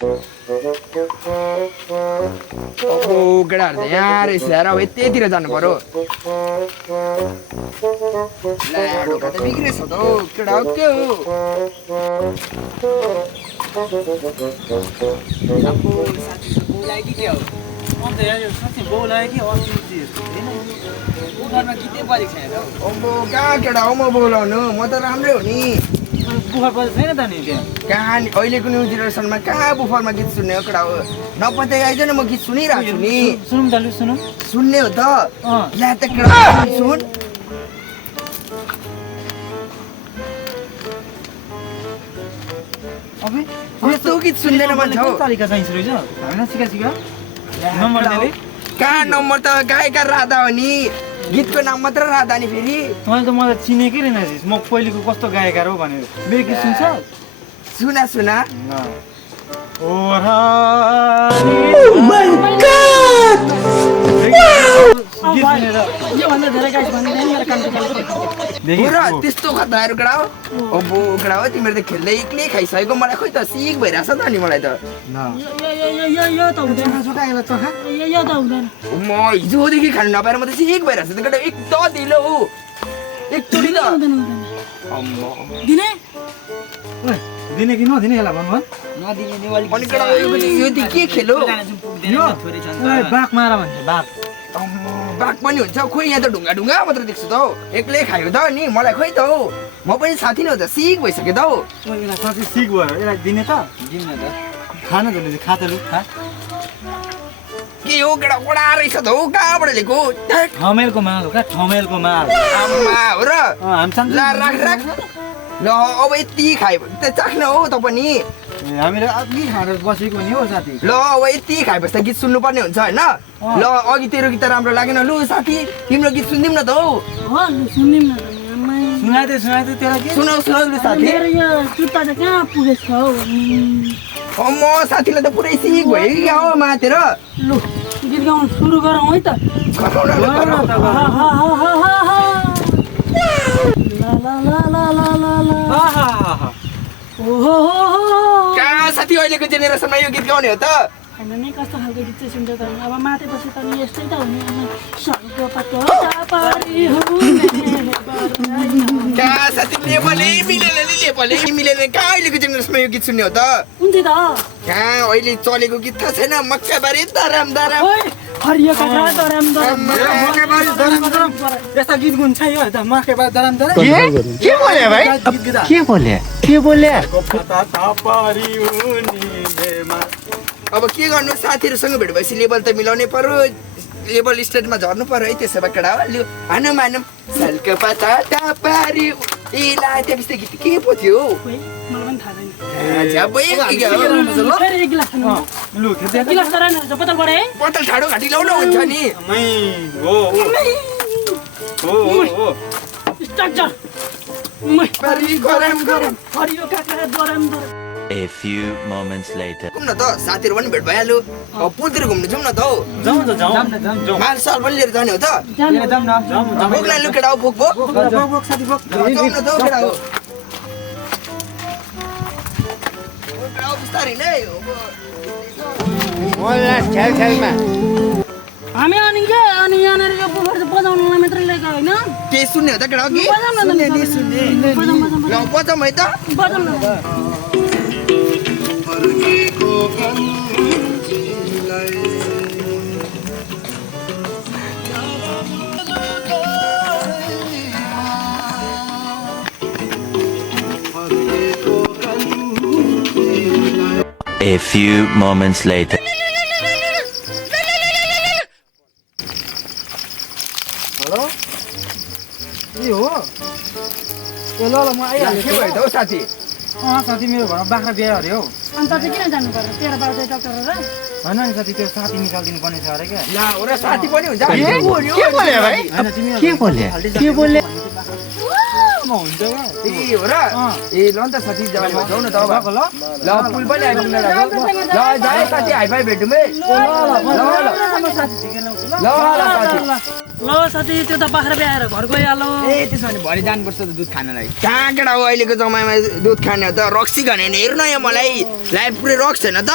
ओहो केटाहरु त यहाँ रहेछ यार अब यतैतिर जानु पर्यो ला ढोका त बिग्रेछ त हौ केटा हो के हो अम्बो साथी बोलायो कि के हो अन्त यार यो साँच्चै बोलायो कि अस्ति यस्तो हैन बुखारमा गीतै परेको छैन हौ अम्बो कहाँ केटा हो म बोलाउनु म त राम्रै हो नि बुखार परेको छैन त नि त्यहाँ कहाँ नि अहिलेको न्यू जेनेरेसनमा कहाँ बुफरमा गीत सुन्ने हो केटा हो नपत्याइ आइज न म गीत सुनिरहेको छु नि सुनौँ त लु सुनौँ सुन्ने हो त ल्या त केटा सुन अबे यस्तो गीत सुन्दैन भन्छौ तरिका चाहिन्छ रहेछ हामीलाई सिका नम्बर दे कहाँ नम्बर त गायिका राधा हो नि गीतको नाम मात्र राधा नि फेरि तैँले त मलाई चिनेकै रहेन रहेछ म पहिलेको कस्तो गायिका हो भनेर मेरो गीत सुन्छ सुना सुना त्यस्तो खतराहरू केटा हो अबो केटा हो तिमीहरू त खेल्दै एक्लै खाइसकेको मलाई खोइ त सिक भइरहेछ त नि मलाई त म हिजोदेखि खानु नपाएर म त सिक भइरहेछ त केटा एकदम ढिलो हो एकचोटि त दिने कि नदिने यसलाई भन्नु अनि केटा यो के खेलो बाघ मार भन्छ बाघ बाघ पनि हुन्छ खोइ यहाँ त ढुङ्गा ढुङ्गा मात्र देख्छु त हौ एक्लै खायो त नि मलाई खोइ त हौ म पनि साथी नै हो त सिक भइसक्यो त हौ साँच्चै सिक भयो यसलाई दिने त दिने त खान त खा त लु खा के हो केटा वडा रहेछ त हौ कहाँबाट ल्याएको ठमेलको माल हो क्या ठमेलको माल आम्मा हो र हामी ल राख राख ल अब यति खायो त चाख्न हो त पनि हामीले अघि खाएर बसेको नि हो साथी ल अब यति खाएपछि त गीत सुन्नुपर्ने हुन्छ होइन ल अघि तेरो गीत राम्रो लागेन लु साथी तिम्रो गीत सुनिदिउँ न त हौ सुनाइदियो त्यसलाई के सुनाउ सुनाउ लु साथी म साथीलाई त पुरै सिक भयो कि क्या हो मातेर लु गीत गाउन सुरु गरौँ है त कहाँ साथी अहिलेको जेनेरेसनमा यो गीत गाउने हो त हामी कस्तो खालको गीत चाहिँ सुन्छ त अब माथेपछि त नि यस्तै त हुने कहाँ साथी लेबलै मिलेन कहाँ अहिलेको जेनेरेसनमा यो गीत सुन्ने हो त कुन चाहिँ त कहाँ अहिले चलेको गीत थाहा छैन मक्काबारी दराम दराम हरियो काका दराम दराम यस्ता गीत गुन छ यो त मकै बाद दराम दराम के बोले भाइ के बोले अब के गर्नु साथीहरूसँग भेट भएपछि लेभल त मिलाउनै पर्यो लेभल स्टेजमा झर्नु पर्यो है त्यसो भए केटा लु हानौँ हानौँ सालको पता टापारी इला त्यसपछि गीत के पो थियो बोतल ठाडो घाँटी लाउनु हुन्छ नि A few moments later. घुम्न त साथीहरू पनि भेट भइहाल्यो अब पुलतिर घुम्नु जाउँ न त हौ जाउँ माल साल पनि लिएर जाने हो त बोक्ला लु केटा हो बोक साथी बोक जाउँ न त हौ केटा हो बिस्तारै नै हामी अनि के अनि यहाँनिर यो बुफर चाहिँ बजाउनुलाई मात्रै ल्याएको होइन के सुन्ने हो त केटा हो कि ल बजाउँ है त बजाउन A few moments later. Hello के हो ल म आइहालेँ के भयो त हौ साथी साथी मेरो घरमा बाख्रा बिहा अरे हौ अनि त चाहिँ किन जानु पर्यो तेरो बाबु चाहिँ डक्टर हो र होइन नि साथी त्यो साथी निकालिदिनु पर्ने छ अरे क्या ला हो र साथी पनि हुन्छ के बोले भाइ के बोले म हुन्छ क्या ए हो र ए ल नि त साथी जाउँ न त अब ल ल पुल पनि आइपुग्न लाग्यो ल जाए साथी हाई फाई भेटौँ है ल साथी त्यो त बाख्रा ब्याएर घर गइहाल्यो ए त्यसो भने भरे जानुपर्छ त दुध खानलाई कहाँ केटा हो अहिलेको जमानामा दुध खाने हो त रक्सी खाने होइन हेर्नु न यहाँ मलाई लाइफ पुरै रक्स छैन त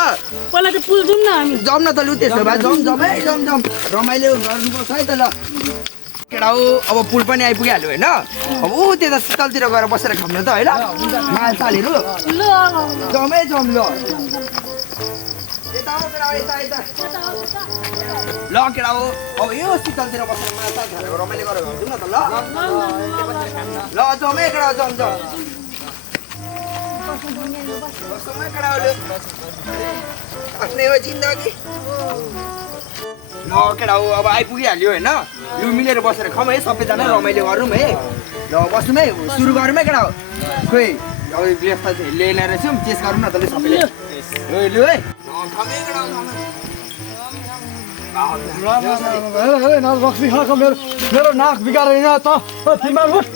पहिला चाहिँ पुल जाउँ न हामी जाउँ न त लु त्यसो भए जाउँ है जाउँ रमाइलो गर्नुपर्छ है त ल केटा हो अब पुल पनि आइपुगिहाल्यो होइन अब ऊ त्यता शीतलतिर गएर बसेर खाउँ त है ल मालसालहरू ल जाउँ है जाउँ ल यता आऊ केटा यता यता ल केटा हो अब यो शीतलतिर बसेर मालसाल खाएर रमाइलो गरेर जाउँ न त ल ल जाउँ है केटा जाउँ समय केटा हो आफ्नै हो जिन्दगी ल केटा हो अब आइपुगिहाल्यो होइन यो मिलेर बसेर खाउँ है सबैजना रमाइलो गरौँ है ल बसौँ है सुरु गरौँ है केटा हो खोइ अब ब्रेकफास्ट लिएर रहेछौँ टेस्ट गरौँ न त ल सबैले लु है रक्सी खाएको मेरो नाक बिगारेन त तिमीहरू उठ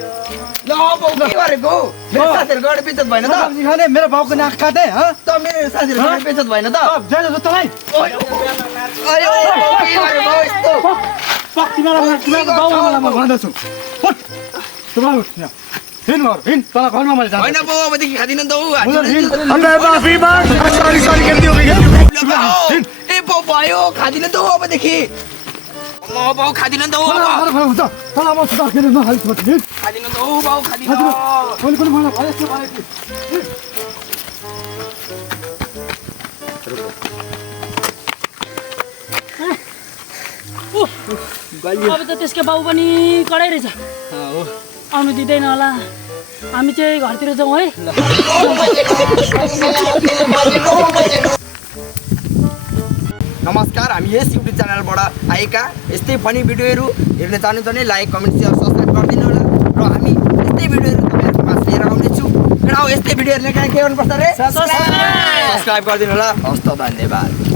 ल अब के गरेको मेरो साथीहरू गएर बेचत भएन त रक्सी खाने मेरो बाउको नाक काटे त मेरो साथीहरू गएर बेचत भएन त तँलाई अयो के गरेको यस्तो तिमीहरूको बाउआमालाई म भन्दछु उठ तिमीहरू उठ यहाँ हिँड घर हिँड तल घरमा मैले जान्छु होइन बाउ अबदेखि खाँदिन त ऊ ए बाउ भयो खाँदिन त ऊ अबदेखि म बाउ खाँदिन त ऊ हुन्छ तल म सुधार खेल्नु नखाली हिँड खाँदिन त ऊ बाउ खाँदिन मैले पनि मलाई भयो यस्तो भयो अब त त्यसको बाउ पनि कडै रहेछ आउनु दिँदैन होला हामी चाहिँ घरतिर जाउँ है नमस्कार हामी यस युट्युब च्यानलबाट आएका यस्तै फनी भिडियोहरू हेर्न चाहनुहुन्छ भने लाइक कमेन्ट सेयर सब्सक्राइब गरिदिनु होला र हामी यस्तै भिडियोहरू तपाईँहरूको माझ लिएर आउनेछु र यस्तै भिडियोहरूले के गर्नुपर्छ रे सब्सक्राइब गरिदिनु होला हस्त धन्यवाद